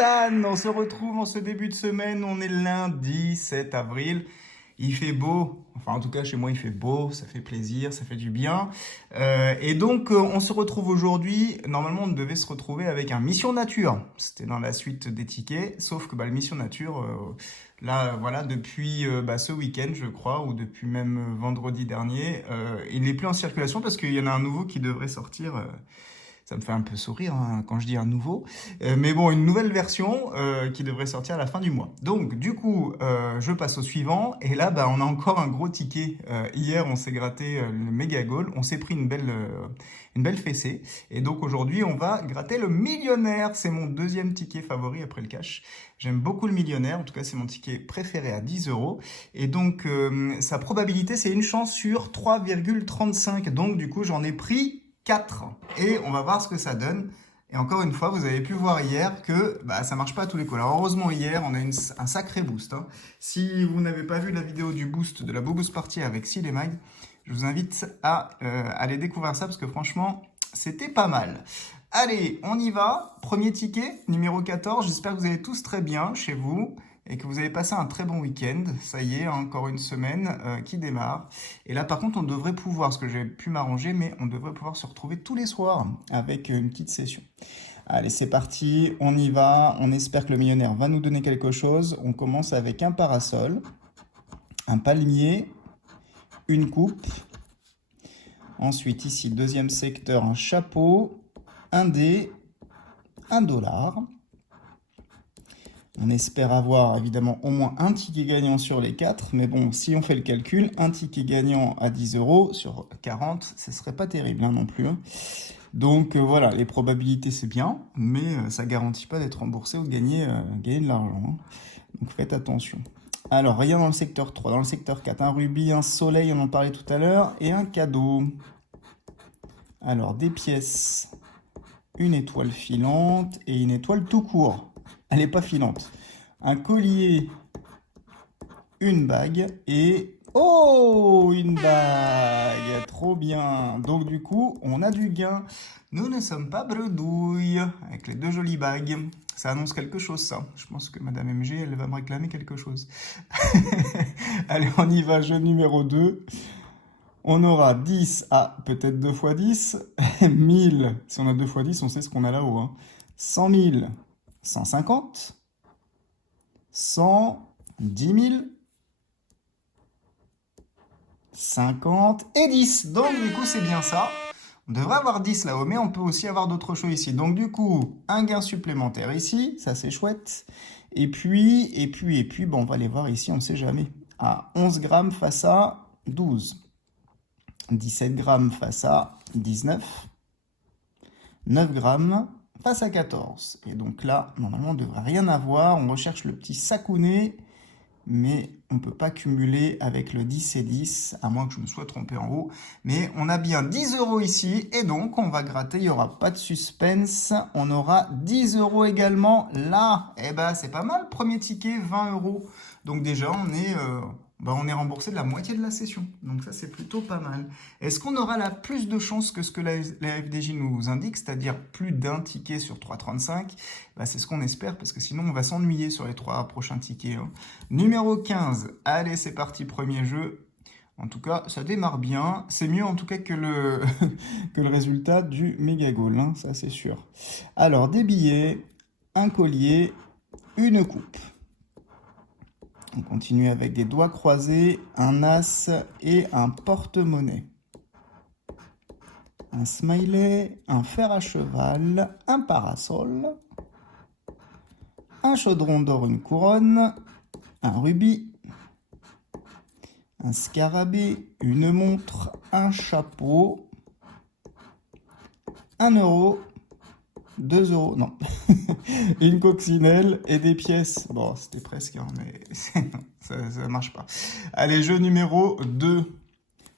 Stan, on se retrouve en ce début de semaine, on est lundi 7 avril. Il fait beau, enfin en tout cas chez moi il fait beau, ça fait plaisir, ça fait du bien. On se retrouve aujourd'hui, normalement on devait se retrouver avec un Mission Nature. C'était dans la suite des tickets, sauf que le Mission Nature, là voilà, depuis ce week-end je crois, ou depuis même vendredi dernier, il n'est plus en circulation parce qu'il y en a un nouveau qui devrait sortir. Ça me fait un peu sourire quand je dis un nouveau. Mais bon, une nouvelle version qui devrait sortir à la fin du mois. Donc, du coup, je passe au suivant. Et là, on a encore un gros ticket. Hier, on s'est gratté le méga goal. On s'est pris une belle fessée. Et donc, aujourd'hui, on va gratter le millionnaire. C'est mon deuxième ticket favori après le cash. J'aime beaucoup le millionnaire. En tout cas, c'est mon ticket préféré à 10 euros. Et donc, sa probabilité, c'est une chance sur 3,35. Donc, du coup, j'en ai pris 4 et on va voir ce que ça donne. Et encore une fois, vous avez pu voir hier que ça marche pas à tous les coups. Alors heureusement hier, on a un sacré boost. Si vous n'avez pas vu la vidéo du boost de la Boboost Party avec Sil et Mag, je vous invite à aller découvrir ça parce que franchement, c'était pas mal. Allez, on y va. Premier ticket, numéro 14. J'espère que vous allez tous très bien chez vous et que vous avez passé un très bon week-end. Ça y est, encore une semaine qui démarre. Et là, par contre, on devrait pouvoir, parce que j'ai pu m'arranger, mais on devrait pouvoir se retrouver tous les soirs avec une petite session. Allez, c'est parti, on y va. On espère que le millionnaire va nous donner quelque chose. On commence avec un parasol, un palmier, une coupe. Ensuite, ici, deuxième secteur, un chapeau, un dé, $1. On espère avoir évidemment au moins un ticket gagnant sur les 4, mais bon, si on fait le calcul, un ticket gagnant à 10 euros sur 40, ce serait pas terrible non plus. Donc voilà, les probabilités c'est bien, mais ça garantit pas d'être remboursé ou de gagner de l'argent. Donc faites attention. Alors, rien dans le secteur 3, dans le secteur 4, un rubis, un soleil, on en parlait tout à l'heure, et un cadeau. Alors, des pièces, une étoile filante et une étoile tout court. Elle n'est pas filante. Un collier, une bague et... Oh, une bague. Trop bien. Donc du coup, on a du gain. Nous ne sommes pas bredouilles avec les deux jolies bagues. Ça annonce quelque chose, ça. Je pense que Madame MG, elle va me réclamer quelque chose. Allez, on y va. Jeu numéro 2. On aura 10 à peut-être 2 fois 10. 1000. Si on a 2 fois 10, on sait ce qu'on a là-haut. 100 000. 150, 100, 10 000, 50 et 10. Donc du coup c'est bien ça. On devrait avoir 10 là-haut, mais on peut aussi avoir d'autres choses ici. Donc du coup, un gain supplémentaire ici, ça c'est chouette. Et puis, on va aller voir ici, on ne sait jamais. À 11 grammes face à 12. 17 grammes face à 19. 9 grammes face à 14. Et donc là, normalement, on ne devrait rien avoir. On recherche le petit sakouné, mais on ne peut pas cumuler avec le 10 et 10, à moins que je me sois trompé en haut. Mais on a bien 10 euros ici, et donc on va gratter. Il n'y aura pas de suspense. On aura 10 euros également là. Eh ben, c'est pas mal. Premier ticket, 20 euros. Donc déjà, on est remboursé de la moitié de la session. Donc ça, c'est plutôt pas mal. Est-ce qu'on aura la plus de chances que ce que la FDJ nous indique, c'est-à-dire plus d'un ticket sur 3,35? C'est ce qu'on espère, parce que sinon, on va s'ennuyer sur les 3 prochains tickets. Numéro 15. Allez, c'est parti, premier jeu. En tout cas, ça démarre bien. C'est mieux en tout cas que le, que le résultat du méga goal, ça c'est sûr. Alors, des billets, un collier, une coupe. On continue avec des doigts croisés, un as et un porte-monnaie. Un smiley, un fer à cheval, un parasol, un chaudron d'or, une couronne, un rubis, un scarabée, une montre, un chapeau, 1 euro, 2 euros, non, une coccinelle et des pièces. Bon, c'était presque, mais non, ça marche pas. Allez, jeu numéro 2.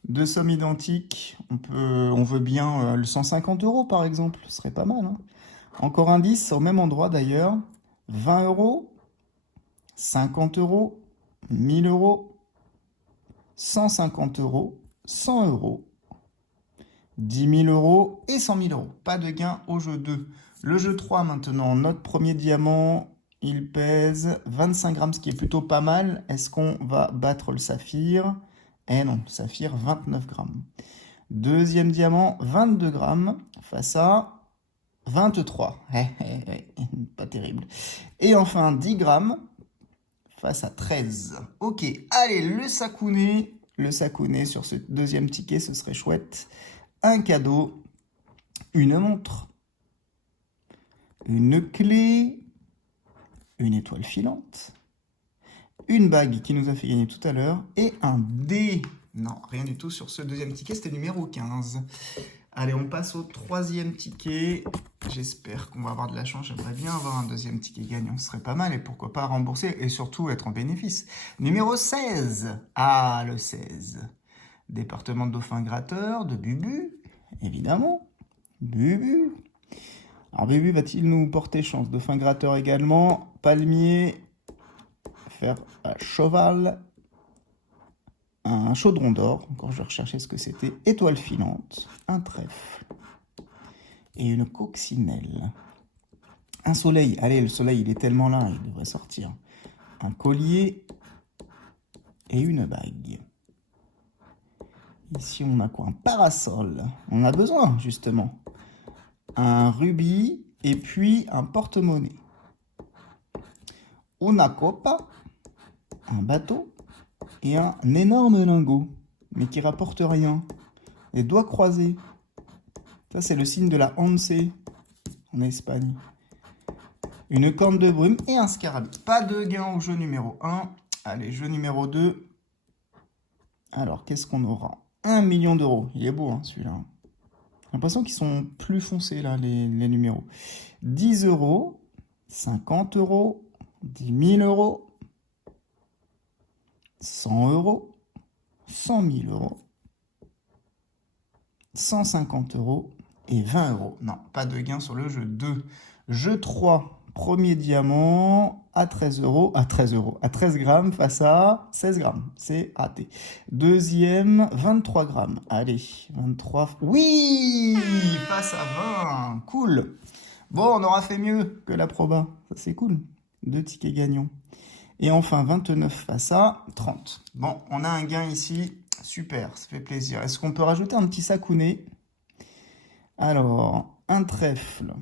Deux sommes identiques. On veut bien le 150 euros, par exemple. Ce serait pas mal. Encore un 10, au même endroit d'ailleurs. 20 euros, 50 euros, 1000 euros, 150 euros, 100 euros, 10 000 euros et 100 000 euros. Pas de gain au jeu 2. Le jeu 3 maintenant, notre premier diamant, Il pèse 25 grammes, ce qui est plutôt pas mal. Est-ce qu'on va battre le saphir? Eh non, saphir 29 grammes. Deuxième diamant, 22 grammes face à 23. Pas terrible. Et enfin, 10 grammes face à 13. Ok, allez, le sakouné. Le sakouné sur ce deuxième ticket, ce serait chouette. Un cadeau, une montre, une clé, une étoile filante, une bague qui nous a fait gagner tout à l'heure et un dé. Non, rien du tout sur ce deuxième ticket, c'était numéro 15. Allez, on passe au troisième ticket. J'espère qu'on va avoir de la chance. J'aimerais bien avoir un deuxième ticket gagnant. Ce serait pas mal et pourquoi pas rembourser et surtout être en bénéfice. Numéro 16. Ah, le 16. Département de Dauphin gratteur de Bubu, évidemment. Bubu. Alors, Bubu va-t-il nous porter chance? Dauphin gratteur également. Palmier. Fer à cheval. Un chaudron d'or. Encore, je vais rechercher ce que c'était. Étoile filante. Un trèfle. Et une coccinelle. Un soleil. Allez, le soleil, il est tellement là, il devrait sortir. Un collier. Et une bague. Ici, on a quoi? Un parasol. On a besoin, justement. Un rubis et puis un porte-monnaie. Una copa, un bateau et un énorme lingot, mais qui rapporte rien. Les doigts croisés. Ça, c'est le signe de la once en Espagne. Une corne de brume et un scarabée. Pas de gain au jeu numéro 1. Allez, jeu numéro 2. Alors, qu'est-ce qu'on aura? 1 million d'euros. Il est beau, hein, celui-là. J'ai l'impression qu'ils sont plus foncés, là, les numéros. 10 euros, 50 euros, 10 000 euros, 100 euros, 100 000 euros, 150 euros et 20 euros. Non, pas de gain sur le jeu 2. Jeu 3, premier diamant à 13 euros, à 13 grammes face à 16 grammes. C'est raté. Deuxième, 23 grammes. Allez, 23. Oui, face à 20. Cool. Bon, on aura fait mieux que la proba. Ça, c'est cool. 2 tickets gagnants. Et enfin, 29 face à 30. Bon, on a un gain ici. Super, ça fait plaisir. Est-ce qu'on peut rajouter un petit sakouné? Alors, un trèfle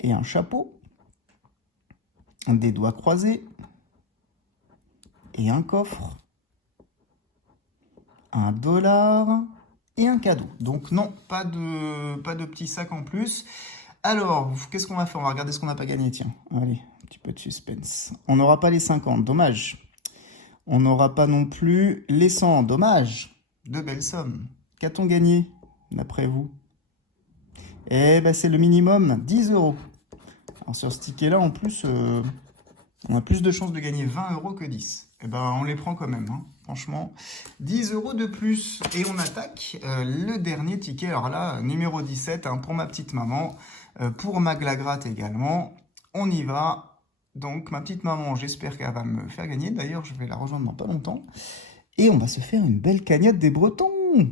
et un chapeau. Des doigts croisés. Et un coffre. Un dollar et un cadeau. Donc non, pas de petit sac en plus. Alors, qu'est-ce qu'on va faire? On va regarder ce qu'on n'a pas gagné, tiens. Allez, un petit peu de suspense. On n'aura pas les 50, dommage. On n'aura pas non plus les 100, dommage. De belles sommes. Qu'a-t-on gagné, d'après vous? Eh ben, c'est le minimum, 10 euros. Alors sur ce ticket-là, en plus, on a plus de chances de gagner 20 euros que 10. Eh ben, on les prend quand même, hein. Franchement. 10 euros de plus. Et on attaque le dernier ticket. Alors là, numéro 17, hein, pour ma petite maman. Pour Maglagratte également. On y va. Donc, ma petite maman, j'espère qu'elle va me faire gagner. D'ailleurs, je vais la rejoindre dans pas longtemps. Et on va se faire une belle cagnotte des Bretons.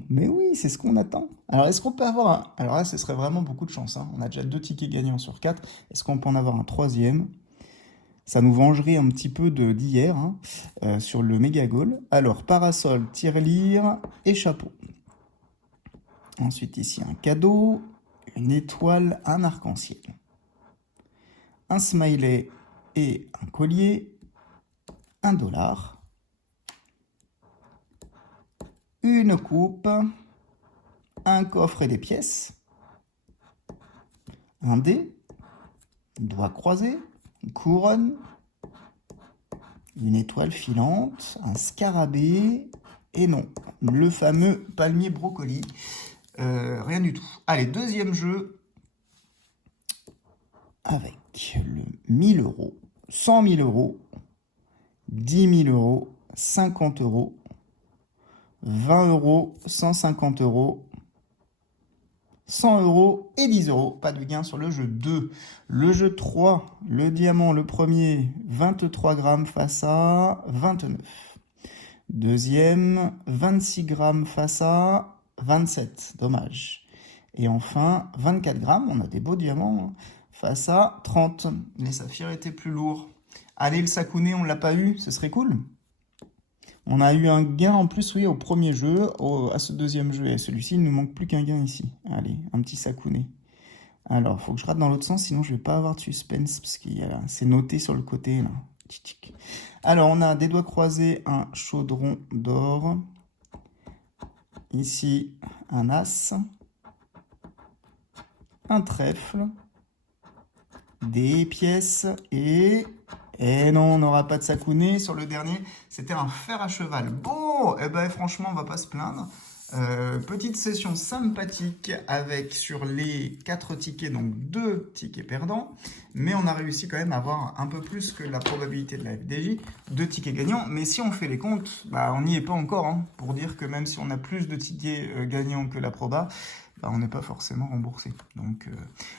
Mais oui, c'est ce qu'on attend. Alors, est-ce qu'on peut avoir un... Alors là, ce serait vraiment beaucoup de chance, hein. On a déjà 2 tickets gagnants sur 4. Est-ce qu'on peut en avoir un troisième? Ça nous vengerait un petit peu d'hier, hein, sur le méga goal. Alors, parasol, tirelire et chapeau. Ensuite, ici, un cadeau, une étoile, un arc-en-ciel. Un smiley et un collier. Un dollar. Une coupe. Un coffre et des pièces. Un dé. Doigt croisé. Une couronne, une étoile filante, un scarabée, et non, le fameux palmier brocoli. Rien du tout. Allez, deuxième jeu, avec le 1000 euros, 100 000 euros, 10 000 euros, 50 euros, 20 euros, 150 euros, 100 euros et 10 euros. Pas de gain sur le jeu 2. Le jeu 3, le diamant, le premier, 23 grammes face à 29. Deuxième, 26 grammes face à 27. Dommage. Et enfin, 24 grammes, on a des beaux diamants, hein, face à 30. Les saphirs étaient plus lourds. Allez, le Sakune, on l'a pas eu, ce serait cool. On a eu un gain en plus, oui, au premier jeu, à ce deuxième jeu. Et celui-ci, il ne nous manque plus qu'un gain ici. Allez, un petit Sakune. Alors, il faut que je rate dans l'autre sens, sinon je ne vais pas avoir de suspense, parce que c'est noté sur le côté, là. Alors, on a des doigts croisés, un chaudron d'or. Ici, un as. Un trèfle. Des pièces et... Et non, on n'aura pas de Sakune. Sur le dernier, c'était un fer à cheval. Bon, eh ben, franchement, on va pas se plaindre. Petite session sympathique avec sur les 4 tickets, donc 2 tickets perdants. Mais on a réussi quand même à avoir un peu plus que la probabilité de la FDJ. 2 tickets gagnants. Mais si on fait les comptes, bah, on n'y est pas encore. Hein, pour dire que même si on a plus de tickets gagnants que la proba, bah, on n'est pas forcément remboursé. Donc,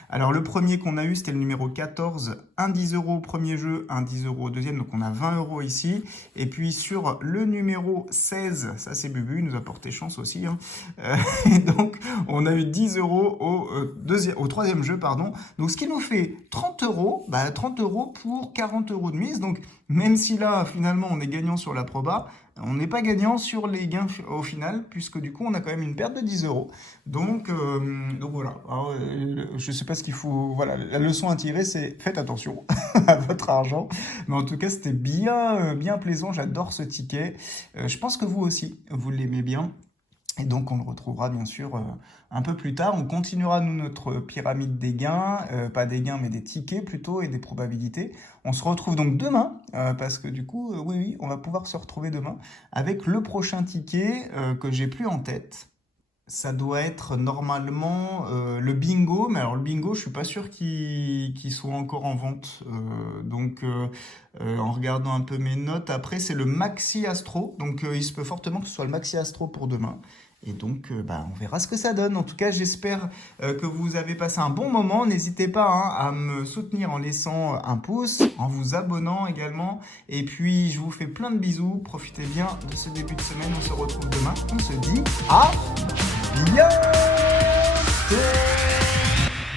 alors le premier qu'on a eu, c'était le numéro 14, un 10 € au premier jeu, un 10 € au deuxième, donc on a 20 € ici. Et puis sur le numéro 16, ça c'est Bubu, il nous a porté chance aussi. Hein. Et donc on a eu 10 € au troisième jeu, pardon. Donc ce qui nous fait 30 €, bah, 30 € pour 40 € de mise. Donc même si là finalement on est gagnant sur la proba, on n'est pas gagnant sur les gains au final, puisque du coup, on a quand même une perte de 10 €. Donc voilà. Alors, je ne sais pas ce qu'il faut... Voilà, la leçon à tirer, c'est faites attention à votre argent. Mais en tout cas, c'était bien plaisant. J'adore ce ticket. Je pense que vous aussi, vous l'aimez bien. Et donc, on le retrouvera bien sûr un peu plus tard. On continuera, nous, notre pyramide des gains. Pas des gains, mais des tickets plutôt et des probabilités. On se retrouve donc demain, parce que du coup, oui, on va pouvoir se retrouver demain avec le prochain ticket que j'ai plus en tête. Ça doit être normalement le bingo. Mais alors, le bingo, je suis pas sûr qu'il soit encore en vente. Donc, en regardant un peu mes notes, après, c'est le Maxi Astro. Donc, il se peut fortement que ce soit le Maxi Astro pour demain. Et donc, bah, on verra ce que ça donne. En tout cas, j'espère que vous avez passé un bon moment. N'hésitez pas hein, à me soutenir en laissant un pouce, en vous abonnant également. Et puis, je vous fais plein de bisous. Profitez bien de ce début de semaine. On se retrouve demain. On se dit à bientôt.